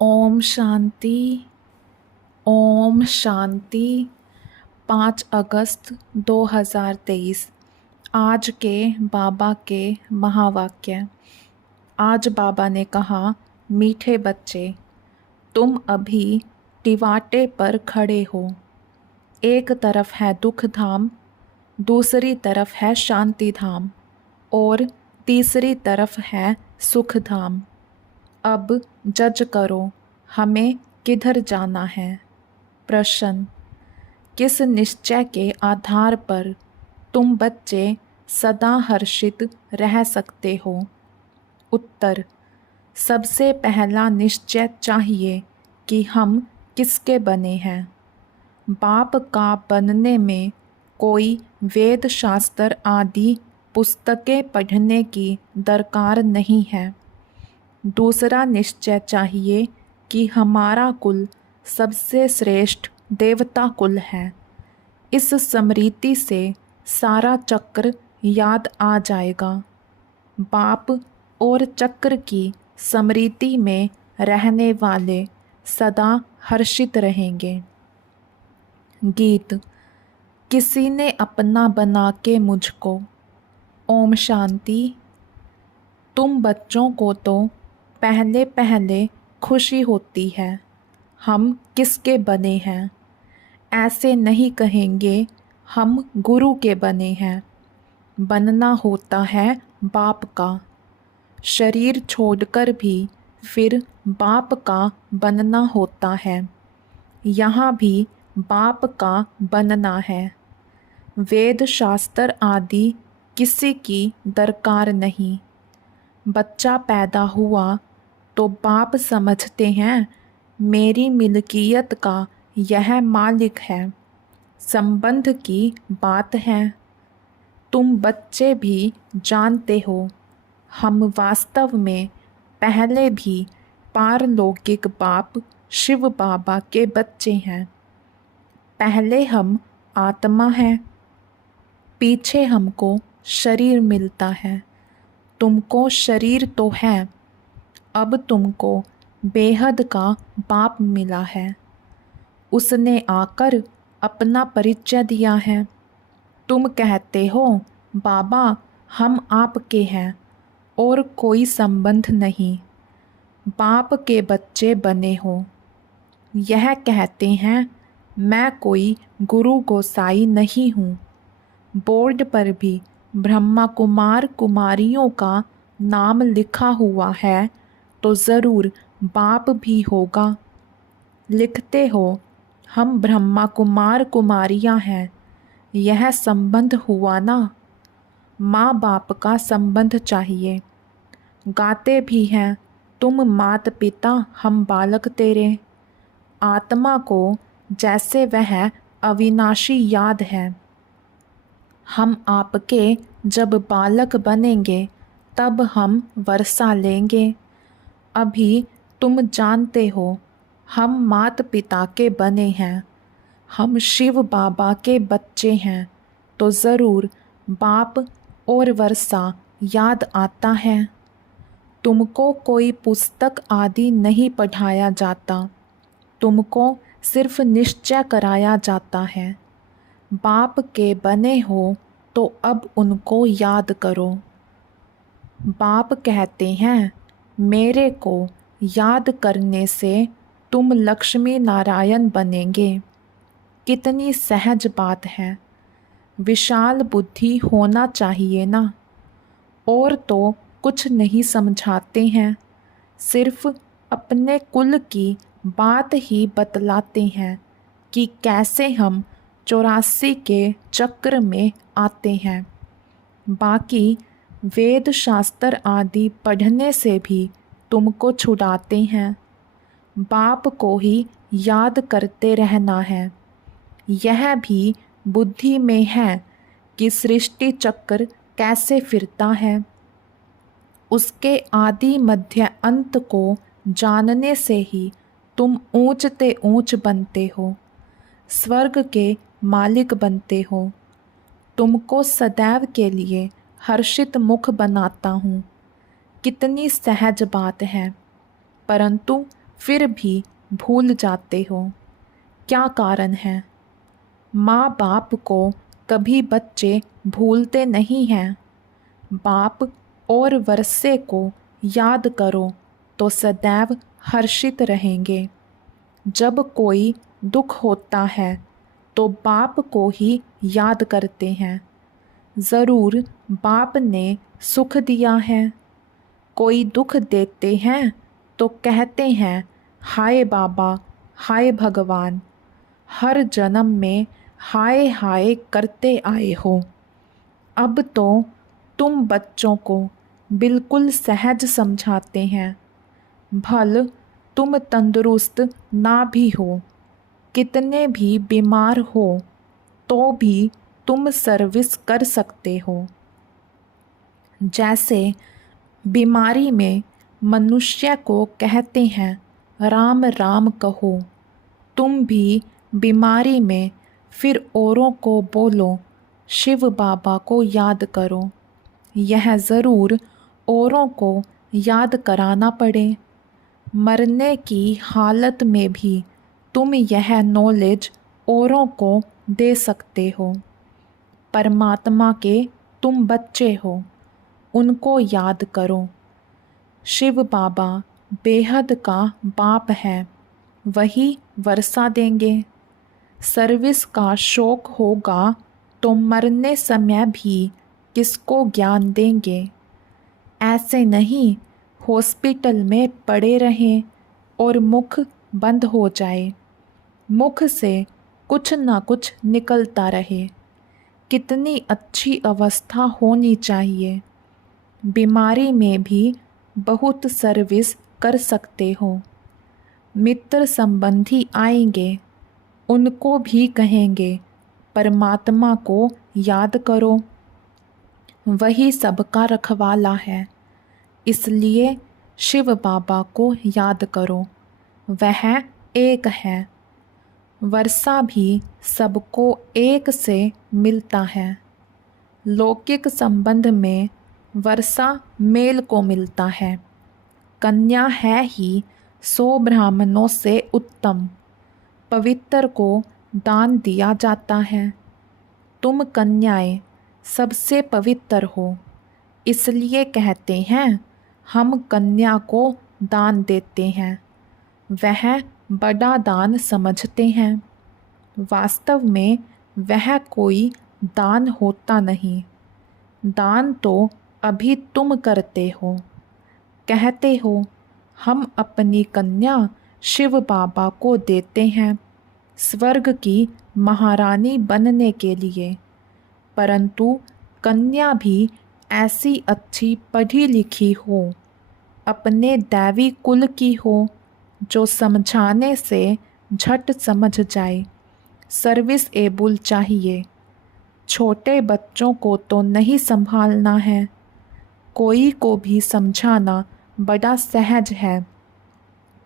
ओम शांति। ओम शांति। 5 अगस्त 2023। आज के बाबा के महावाक्य। आज बाबा ने कहा, मीठे बच्चे, तुम अभी टिवाटे पर खड़े हो। एक तरफ है दुख धाम, दूसरी तरफ है शांति धाम और तीसरी तरफ है सुख धाम। अब जज करो, हमें किधर जाना है। प्रश्न, किस निश्चय के आधार पर तुम बच्चे सदा हर्षित रह सकते हो। उत्तर, सबसे पहला निश्चय चाहिए कि हम किसके बने हैं। बाप का बनने में कोई वेद शास्त्र आदि पुस्तकें पढ़ने की दरकार नहीं है। दूसरा निश्चय चाहिए कि हमारा कुल सबसे श्रेष्ठ देवता कुल है। इस स्मृति से सारा चक्र याद आ जाएगा। बाप और चक्र की स्मृति में रहने वाले सदा हर्षित रहेंगे। गीत। किसी ने अपना बना के मुझको। ओम शांति। तुम बच्चों को तो पहले पहले खुशी होती है हम किसके बने हैं। ऐसे नहीं कहेंगे हम गुरु के बने हैं। बनना होता है बाप का। शरीर छोड़कर भी फिर बाप का बनना होता है। यहाँ भी बाप का बनना है। वेद शास्त्र आदि किसी की दरकार नहीं। बच्चा पैदा हुआ तो बाप समझते हैं मेरी मिल्कियत का यह मालिक है। संबंध की बात है। तुम बच्चे भी जानते हो हम वास्तव में पहले भी पारलौकिक बाप शिव बाबा के बच्चे हैं। पहले हम आत्मा हैं, पीछे हमको शरीर मिलता है। तुमको शरीर तो है, अब तुमको बेहद का बाप मिला है। उसने आकर अपना परिचय दिया है। तुम कहते हो बाबा हम आपके हैं और कोई संबंध नहीं। बाप के बच्चे बने हो। यह कहते हैं मैं कोई गुरु गोसाई नहीं हूँ। बोर्ड पर भी ब्रह्मा कुमार कुमारियों का नाम लिखा हुआ है तो ज़रूर बाप भी होगा। लिखते हो हम ब्रह्मा कुमार कुमारियाँ हैं। यह संबंध हुआ ना। माँ बाप का संबंध चाहिए। गाते भी हैं तुम मात पिता हम बालक तेरे। आत्मा को जैसे वह अविनाशी याद है। हम आपके जब बालक बनेंगे तब हम वर्षा लेंगे। अभी तुम जानते हो हम मात पिता के बने हैं। हम शिव बाबा के बच्चे हैं तो ज़रूर बाप और वर्षा याद आता है। तुमको कोई पुस्तक आदि नहीं पढ़ाया जाता। तुमको सिर्फ निश्चय कराया जाता है। बाप के बने हो तो अब उनको याद करो। बाप कहते हैं मेरे को याद करने से तुम लक्ष्मी नारायण बनेंगे। कितनी सहज बात है। विशाल बुद्धि होना चाहिए ना। और तो कुछ नहीं समझाते हैं, सिर्फ अपने कुल की बात ही बतलाते हैं कि कैसे हम 84 के चक्र में आते हैं। बाकी वेद शास्त्र आदि पढ़ने से भी तुमको छुड़ाते हैं। बाप को ही याद करते रहना है। यह भी बुद्धि में है कि सृष्टि चक्र कैसे फिरता है। उसके आदि मध्य अंत को जानने से ही तुम ऊंचते ऊंच बनते हो, स्वर्ग के मालिक बनते हो। तुमको सदैव के लिए हर्षित मुख बनाता हूँ। कितनी सहज बात है, परंतु फिर भी भूल जाते हो। क्या कारण है? माँ बाप को कभी बच्चे भूलते नहीं हैं। बाप और वर्षे को याद करो तो सदैव हर्षित रहेंगे। जब कोई दुख होता है तो बाप को ही याद करते हैं। ज़रूर बाप ने सुख दिया है। कोई दुख देते हैं तो कहते हैं हाय बाबा, हाय भगवान। हर जन्म में हाय हाय करते आए हो। अब तो तुम बच्चों को बिल्कुल सहज समझाते हैं। भल तुम तंदुरुस्त ना भी हो, कितने भी बीमार हो तो भी तुम सर्विस कर सकते हो। जैसे बीमारी में मनुष्य को कहते हैं राम राम कहो, तुम भी बीमारी में फिर औरों को बोलो शिव बाबा को याद करो। यह ज़रूर औरों को याद कराना पड़े। मरने की हालत में भी तुम यह नॉलेज औरों को दे सकते हो। परमात्मा के तुम बच्चे हो, उनको याद करो। शिव बाबा बेहद का बाप है, वही वर्षा देंगे। सर्विस का शौक होगा तो मरने समय भी किसको ज्ञान देंगे। ऐसे नहीं हॉस्पिटल में पड़े रहें और मुख बंद हो जाए। मुख से कुछ ना कुछ निकलता रहे। कितनी अच्छी अवस्था होनी चाहिए। बीमारी में भी बहुत सर्विस कर सकते हो। मित्र संबंधी आएंगे, उनको भी कहेंगे परमात्मा को याद करो, वही सबका रखवाला है। इसलिए शिव बाबा को याद करो, वह एक है। वर्षा भी सबको एक से मिलता है। लौकिक संबंध में वर्षा मेल को मिलता है। कन्या है ही 100 ब्राह्मणों से उत्तम। पवित्र को दान दिया जाता है। तुम कन्याएं सबसे पवित्र हो, इसलिए कहते हैं हम कन्या को दान देते हैं। वह बड़ा दान समझते हैं। वास्तव में वह कोई दान होता नहीं। दान तो अभी तुम करते हो। कहते हो हम अपनी कन्या शिव बाबा को देते हैं स्वर्ग की महारानी बनने के लिए। परंतु कन्या भी ऐसी अच्छी पढ़ी लिखी हो, अपने दैवी कुल की हो, जो समझाने से झट समझ जाए। सर्विस एबल चाहिए। छोटे बच्चों को तो नहीं संभालना है, कोई को भी समझाना बड़ा सहज है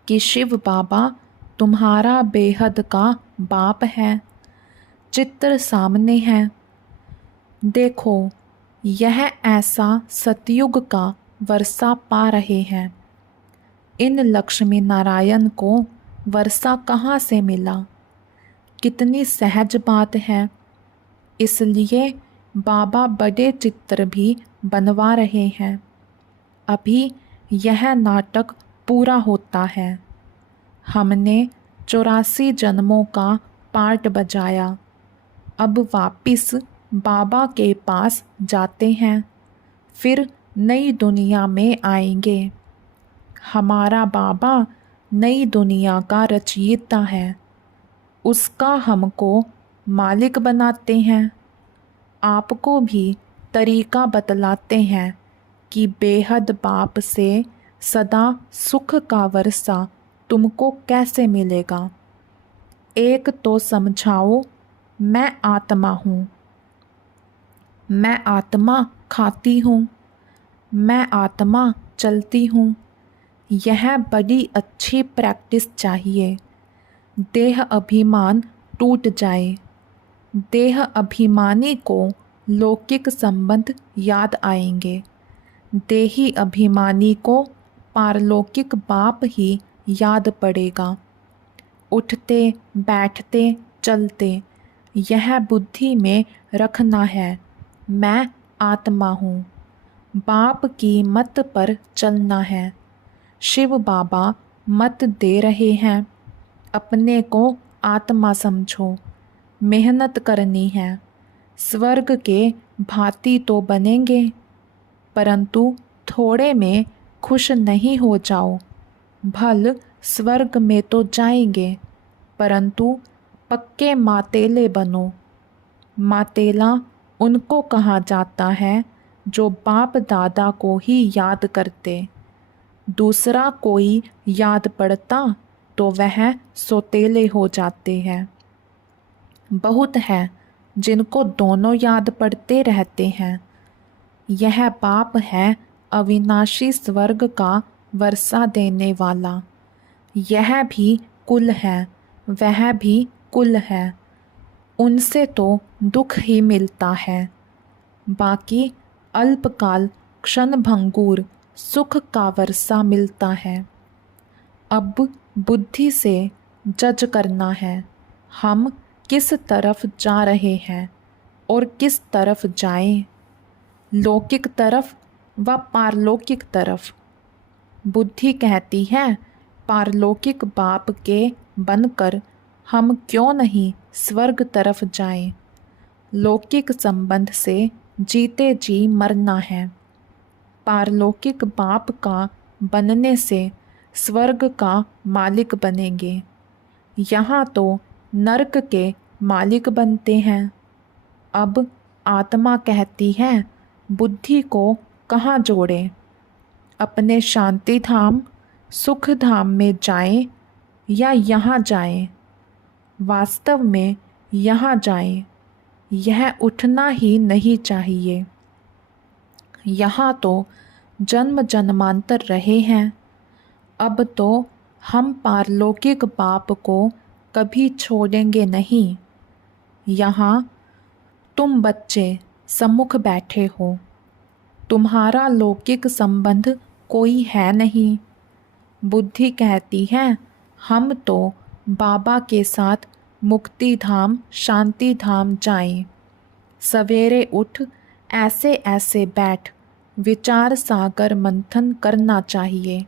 कि शिव बाबा तुम्हारा बेहद का बाप है। चित्र सामने है। देखो, यह ऐसा सतयुग का वर्षा पा रहे हैं। इन लक्ष्मी नारायण को वर्षा कहाँ से मिला? कितनी सहज बात है। इसलिए बाबा बड़े चित्र भी बनवा रहे हैं। अभी यह नाटक पूरा होता है। हमने 84 जन्मों का पार्ट बजाया। अब वापिस बाबा के पास जाते हैं, फिर नई दुनिया में आएंगे। हमारा बाबा नई दुनिया का रचयिता है, उसका हमको मालिक बनाते हैं। आपको भी तरीका बतलाते हैं कि बेहद बाप से सदा सुख का वर्षा तुमको कैसे मिलेगा। एक तो समझाओ, मैं आत्मा हूँ, मैं आत्मा खाती हूँ, मैं आत्मा चलती हूँ। यह बड़ी अच्छी प्रैक्टिस चाहिए। देह अभिमान टूट जाए। देह अभिमानी को लौकिक संबंध याद आएंगे। देही अभिमानी को पारलौकिक बाप ही याद पड़ेगा। उठते बैठते चलते यह बुद्धि में रखना है, मैं आत्मा हूँ। बाप की मत पर चलना है। शिव बाबा मत दे रहे हैं, अपने को आत्मा समझो, मेहनत करनी है। स्वर्ग के भांति तो बनेंगे, परंतु थोड़े में खुश नहीं हो जाओ। भल स्वर्ग में तो जाएंगे, परंतु पक्के मातेले बनो। मातेला उनको कहा जाता है जो बाप दादा को ही याद करते। दूसरा कोई याद पड़ता तो वह सोतेले हो जाते हैं। बहुत है जिनको दोनों याद पड़ते रहते हैं। यह बाप है अविनाशी स्वर्ग का वर्षा देने वाला। यह भी कुल है, वह भी कुल है। उनसे तो दुख ही मिलता है, बाकी अल्पकाल क्षणभंगुर सुख का वर्षा मिलता है। अब बुद्धि से जज करना है, हम किस तरफ जा रहे हैं और किस तरफ जाएं, लौकिक तरफ व पारलौकिक तरफ। बुद्धि कहती है पारलौकिक बाप के बनकर हम क्यों नहीं स्वर्ग तरफ जाएं। लौकिक संबंध से जीते जी मरना है। पारलौकिक बाप का बनने से स्वर्ग का मालिक बनेंगे। यहाँ तो नरक के मालिक बनते हैं। अब आत्मा कहती है बुद्धि को कहाँ जोड़ें, अपने शांति धाम सुख धाम में जाएं या यहाँ जाएं। वास्तव में यहाँ जाएं, यह उठना ही नहीं चाहिए। यहाँ तो जन्म जन्मांतर रहे हैं, अब तो हम पारलौकिक बाप को कभी छोड़ेंगे नहीं। यहाँ तुम बच्चे सम्मुख बैठे हो, तुम्हारा लौकिक संबंध कोई है नहीं। बुद्धि कहती है हम तो बाबा के साथ मुक्ति धाम शांति धाम जाएं। सवेरे उठ ऐसे ऐसे बैठ विचार सागर मंथन करना चाहिए।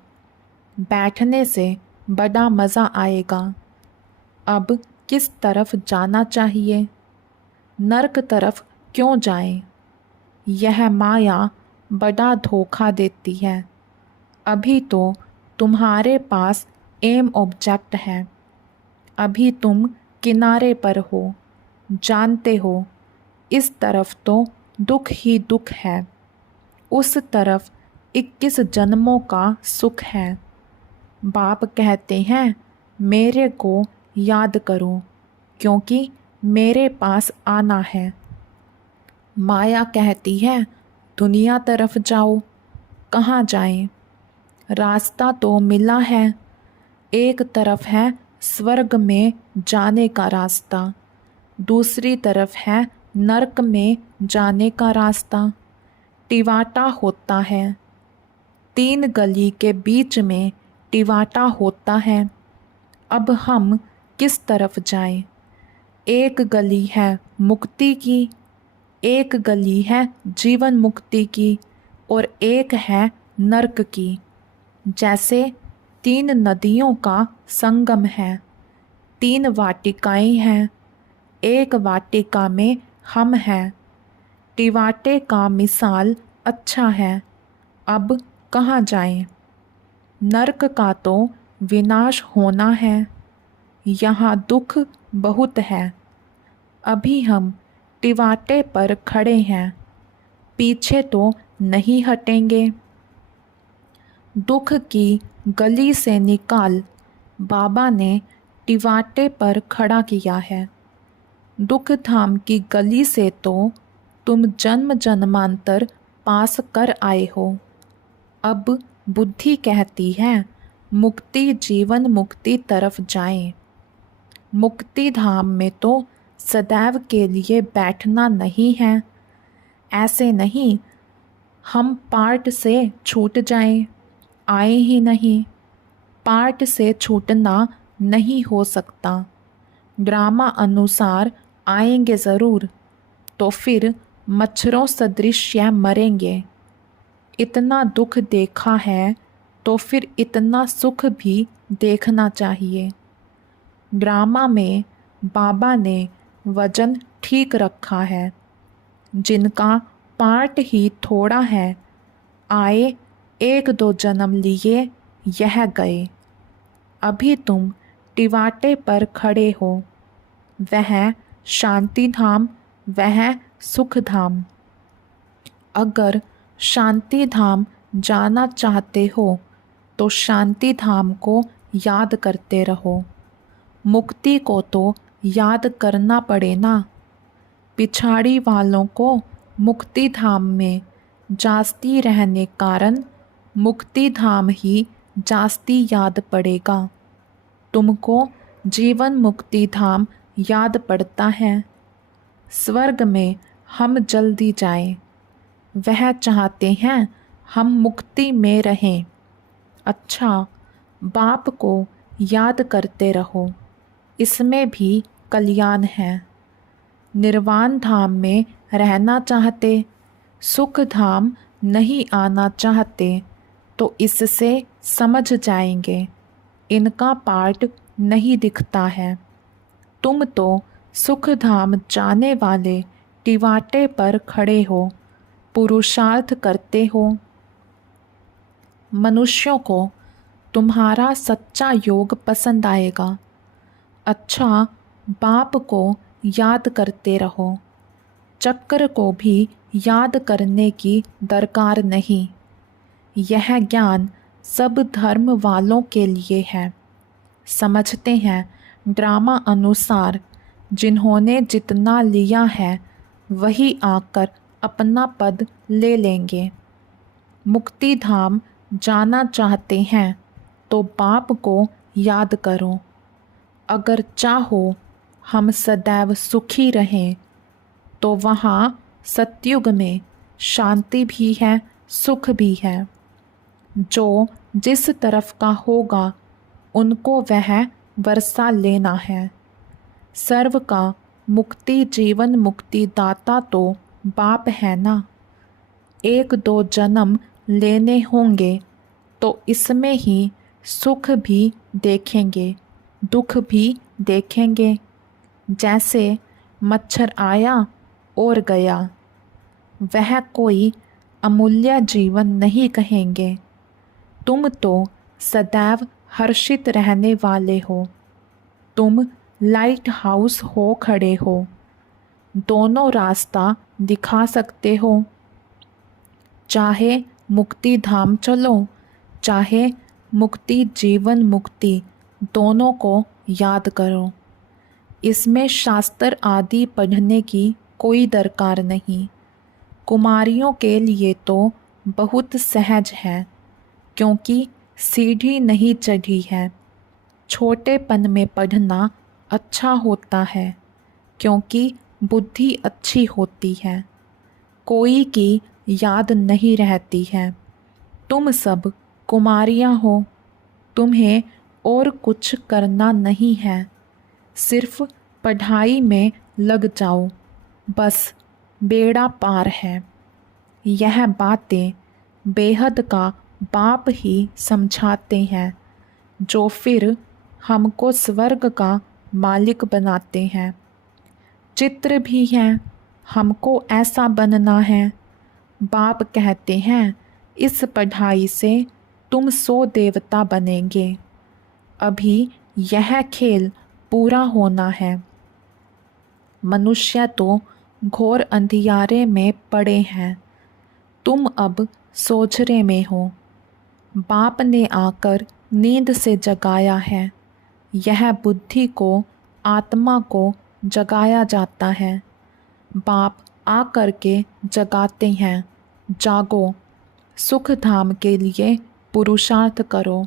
बैठने से बड़ा मज़ा आएगा। अब किस तरफ जाना चाहिए, नरक तरफ क्यों जाएं? यह माया बड़ा धोखा देती है। अभी तो तुम्हारे पास एम ऑब्जेक्ट है, अभी तुम किनारे पर हो, जानते हो इस तरफ तो दुख ही दुख है, उस तरफ 21 जन्मों का सुख है। बाप कहते हैं मेरे को याद करो, क्योंकि मेरे पास आना है। माया कहती है दुनिया तरफ जाओ, कहाँ जाएं? रास्ता तो मिला है। एक तरफ है स्वर्ग में जाने का रास्ता, दूसरी तरफ है नरक में जाने का रास्ता। टिवाटा होता है, 3 गली के बीच में टिवाटा होता है। अब हम किस तरफ जाएं? एक गली है मुक्ति की, एक गली है जीवन मुक्ति की, और एक है नरक की। जैसे 3 नदियों का संगम है, 3 वाटिकाएं हैं, एक वाटिका में हम हैं। टिवाटे का मिसाल अच्छा है। अब कहाँ जाएं? नरक का तो विनाश होना है, यहाँ दुख बहुत है। अभी हम टिवाटे पर खड़े हैं, पीछे तो नहीं हटेंगे। दुख की गली से निकाल बाबा ने टिवाटे पर खड़ा किया है। दुख धाम की गली से तो तुम जन्म जन्मांतर पास कर आए हो। अब बुद्धि कहती है मुक्ति जीवन मुक्ति तरफ जाएं। मुक्ति धाम में तो सदैव के लिए बैठना नहीं है। ऐसे नहीं हम पार्ट से छूट जाएं, आए ही नहीं। पार्ट से छूटना नहीं हो सकता। ड्रामा अनुसार आएंगे ज़रूर, तो फिर मच्छरों सदृश यह मरेंगे। इतना दुख देखा है तो फिर इतना सुख भी देखना चाहिए। ड्रामा में बाबा ने वजन ठीक रखा है। जिनका पार्ट ही थोड़ा है, आए 1-2 जन्म लिए, यह गए। अभी तुम टिवाटे पर खड़े हो, वह शांति धाम, वह सुख धाम। अगर शांति धाम जाना चाहते हो तो शांति धाम को याद करते रहो। मुक्ति को तो याद करना पड़े ना। पिछाड़ी वालों को मुक्ति धाम में जास्ती रहने कारण मुक्ति धाम ही जास्ती याद पड़ेगा। तुमको जीवन मुक्ति धाम याद पड़ता है। स्वर्ग में हम जल्दी जाएं, वह चाहते हैं हम मुक्ति में रहें। अच्छा, बाप को याद करते रहो, इसमें भी कल्याण है। निर्वाण धाम में रहना चाहते, सुख धाम नहीं आना चाहते, तो इससे समझ जाएंगे इनका पार्ट नहीं दिखता है। तुम तो सुख धाम जाने वाले टिवाटे पर खड़े हो, पुरुषार्थ करते हो। मनुष्यों को तुम्हारा सच्चा योग पसंद आएगा। अच्छा, बाप को याद करते रहो। चक्र को भी याद करने की दरकार नहीं। यह ज्ञान सब धर्म वालों के लिए है। समझते हैं ड्रामा अनुसार जिन्होंने जितना लिया है वही आकर अपना पद ले लेंगे। मुक्ति धाम जाना चाहते हैं तो बाप को याद करो। अगर चाहो हम सदैव सुखी रहें, तो वहाँ सतयुग में शांति भी है, सुख भी है। जो जिस तरफ का होगा उनको वह वर्षा लेना है। सर्व का मुक्ति जीवन मुक्ति दाता तो बाप है ना। 1-2 जन्म लेने होंगे तो इसमें ही सुख भी देखेंगे, दुख भी देखेंगे। जैसे मच्छर आया और गया, वह कोई अमूल्य जीवन नहीं कहेंगे। तुम तो सदैव हर्षित रहने वाले हो। तुम लाइट हाउस हो खड़े हो, दोनों रास्ता दिखा सकते हो। चाहे मुक्ति धाम चलो, चाहे मुक्ति जीवन मुक्ति, दोनों को याद करो। इसमें शास्त्र आदि पढ़ने की कोई दरकार नहीं। कुमारियों के लिए तो बहुत सहज है, क्योंकि सीढ़ी नहीं चढ़ी है। छोटेपन में पढ़ना अच्छा होता है, क्योंकि बुद्धि अच्छी होती है। कोई की याद नहीं रहती है। तुम सब कुमारियाँ हो, तुम्हें और कुछ करना नहीं है। सिर्फ पढ़ाई में लग जाओ, बस बेड़ा पार है। यह बातें बेहद का बाप ही समझाते हैं, जो फिर हमको स्वर्ग का मालिक बनाते हैं। चित्र भी हैं, हमको ऐसा बनना है। बाप कहते हैं इस पढ़ाई से तुम 100 देवता बनेंगे। अभी यह खेल पूरा होना है। मनुष्य तो घोर अंधियारे में पड़े हैं, तुम अब सोझरे में हो। बाप ने आकर नींद से जगाया है। यह बुद्धि को, आत्मा को जगाया जाता है। बाप आकर के जगाते हैं, जागो, सुख धाम के लिए पुरुषार्थ करो।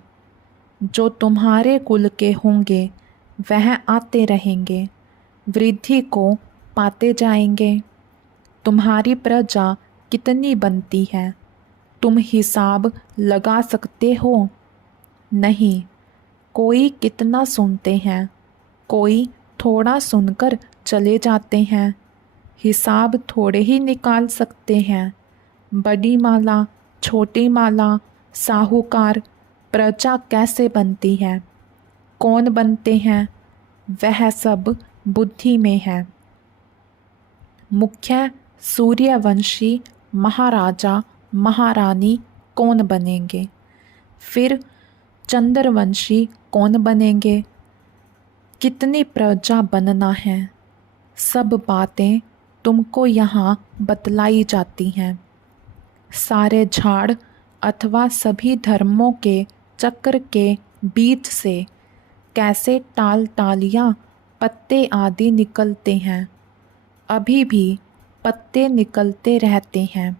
जो तुम्हारे कुल के होंगे वह आते रहेंगे, वृद्धि को पाते जाएंगे। तुम्हारी प्रजा कितनी बनती है, तुम हिसाब लगा सकते हो? नहीं, कोई कितना सुनते हैं, कोई थोड़ा सुनकर चले जाते हैं। हिसाब थोड़े ही निकाल सकते हैं। बड़ी माला, छोटी माला, साहूकार, प्रजा कैसे बनती है, कौन बनते हैं, वह सब बुद्धि में है। मुख्य सूर्यवंशी महाराजा महारानी कौन बनेंगे, फिर चंद्रवंशी कौन बनेंगे, कितनी प्रजा बनना है, सब बातें तुमको यहाँ बतलाई जाती हैं। सारे झाड़ अथवा सभी धर्मों के चक्र के बीच से कैसे टाल टालियाँ, पत्ते आदि निकलते हैं, अभी भी पत्ते निकलते रहते हैं।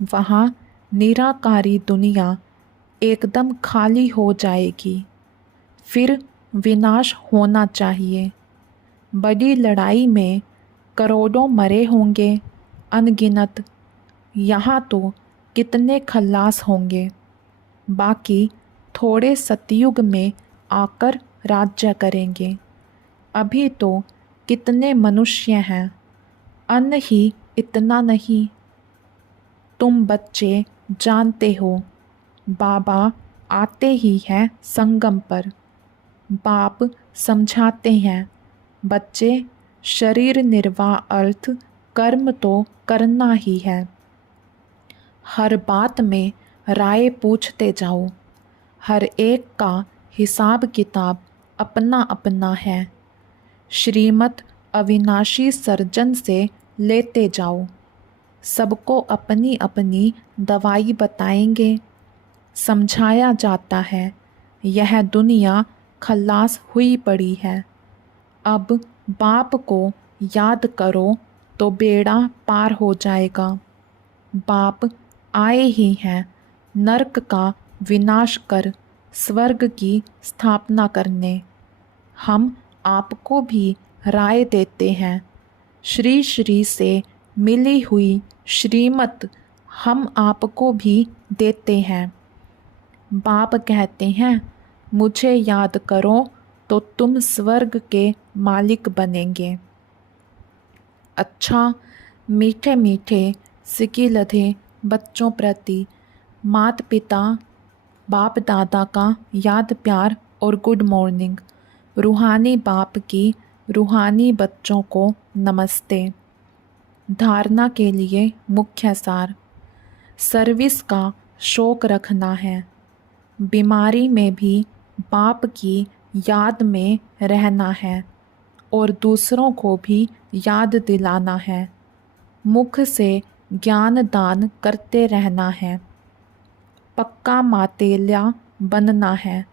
वहाँ निराकारी दुनिया एकदम खाली हो जाएगी, फिर विनाश होना चाहिए। बड़ी लड़ाई में करोड़ों मरे होंगे अनगिनत, यहाँ तो कितने खल्लास होंगे। बाकी थोड़े सतयुग में आकर राज्य करेंगे। अभी तो कितने मनुष्य हैं, अन्न ही इतना नहीं। तुम बच्चे जानते हो, बाबा आते ही हैं संगम पर। बाप समझाते हैं, बच्चे शरीर निर्वाह अर्थ कर्म तो करना ही है। हर बात में राय पूछते जाओ, हर एक का हिसाब किताब अपना अपना है। श्रीमत अविनाशी सर्जन से लेते जाओ, सबको अपनी अपनी दवाई बताएंगे। समझाया जाता है, यह दुनिया खल्लास हुई पड़ी है। अब बाप को याद करो तो बेड़ा पार हो जाएगा। बाप आए ही हैं नरक का विनाश कर स्वर्ग की स्थापना करने। हम आपको भी राय देते हैं, श्री श्री से मिली हुई श्रीमत हम आपको भी देते हैं। बाप कहते हैं, मुझे याद करो तो तुम स्वर्ग के मालिक बनेंगे। अच्छा, मीठे मीठे सिकिलधे बच्चों प्रति माता पिता बाप दादा का याद प्यार और गुड मॉर्निंग। रूहानी बाप की रूहानी बच्चों को नमस्ते। धारणा के लिए मुख्य सार, सर्विस का शौक रखना है। बीमारी में भी बाप की याद में रहना है और दूसरों को भी याद दिलाना है। मुख से ज्ञान दान करते रहना है। पक्का मातेल्या बनना है,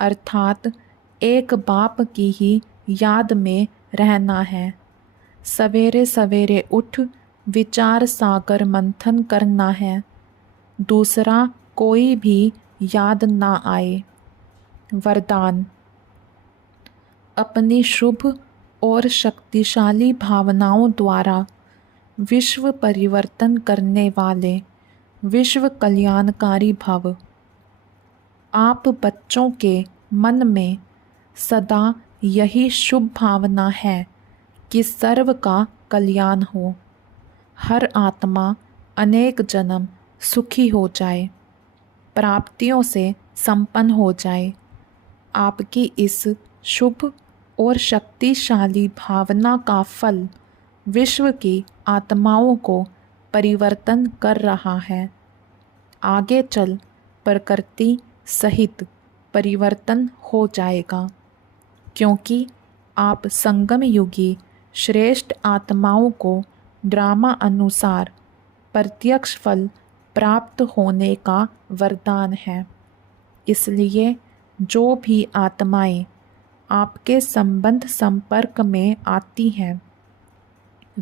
अर्थात एक बाप की ही याद में रहना है। सवेरे सवेरे उठ विचार सागर मंथन करना है, दूसरा कोई भी याद ना आए। वरदान, अपनी शुभ और शक्तिशाली भावनाओं द्वारा विश्व परिवर्तन करने वाले विश्व कल्याणकारी भव। आप बच्चों के मन में सदा यही शुभ भावना है कि सर्व का कल्याण हो, हर आत्मा अनेक जन्म सुखी हो जाए, प्राप्तियों से संपन्न हो जाए। आपकी इस शुभ और शक्तिशाली भावना का फल विश्व की आत्माओं को परिवर्तन कर रहा है। आगे चल प्रकृति सहित परिवर्तन हो जाएगा, क्योंकि आप संगम युगी श्रेष्ठ आत्माओं को ड्रामा अनुसार प्रत्यक्ष फल प्राप्त होने का वरदान है। इसलिए जो भी आत्माएं आपके संबंध संपर्क में आती हैं,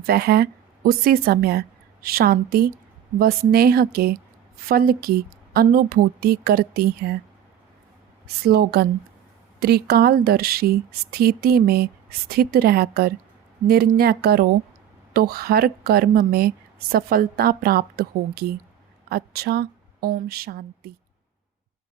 वह उसी समय शांति व स्नेह के फल की अनुभूति करती हैं। स्लोगन, त्रिकालदर्शी स्थिति में स्थित रहकर निर्णय करो तो हर कर्म में सफलता प्राप्त होगी। अच्छा, ओम शांति।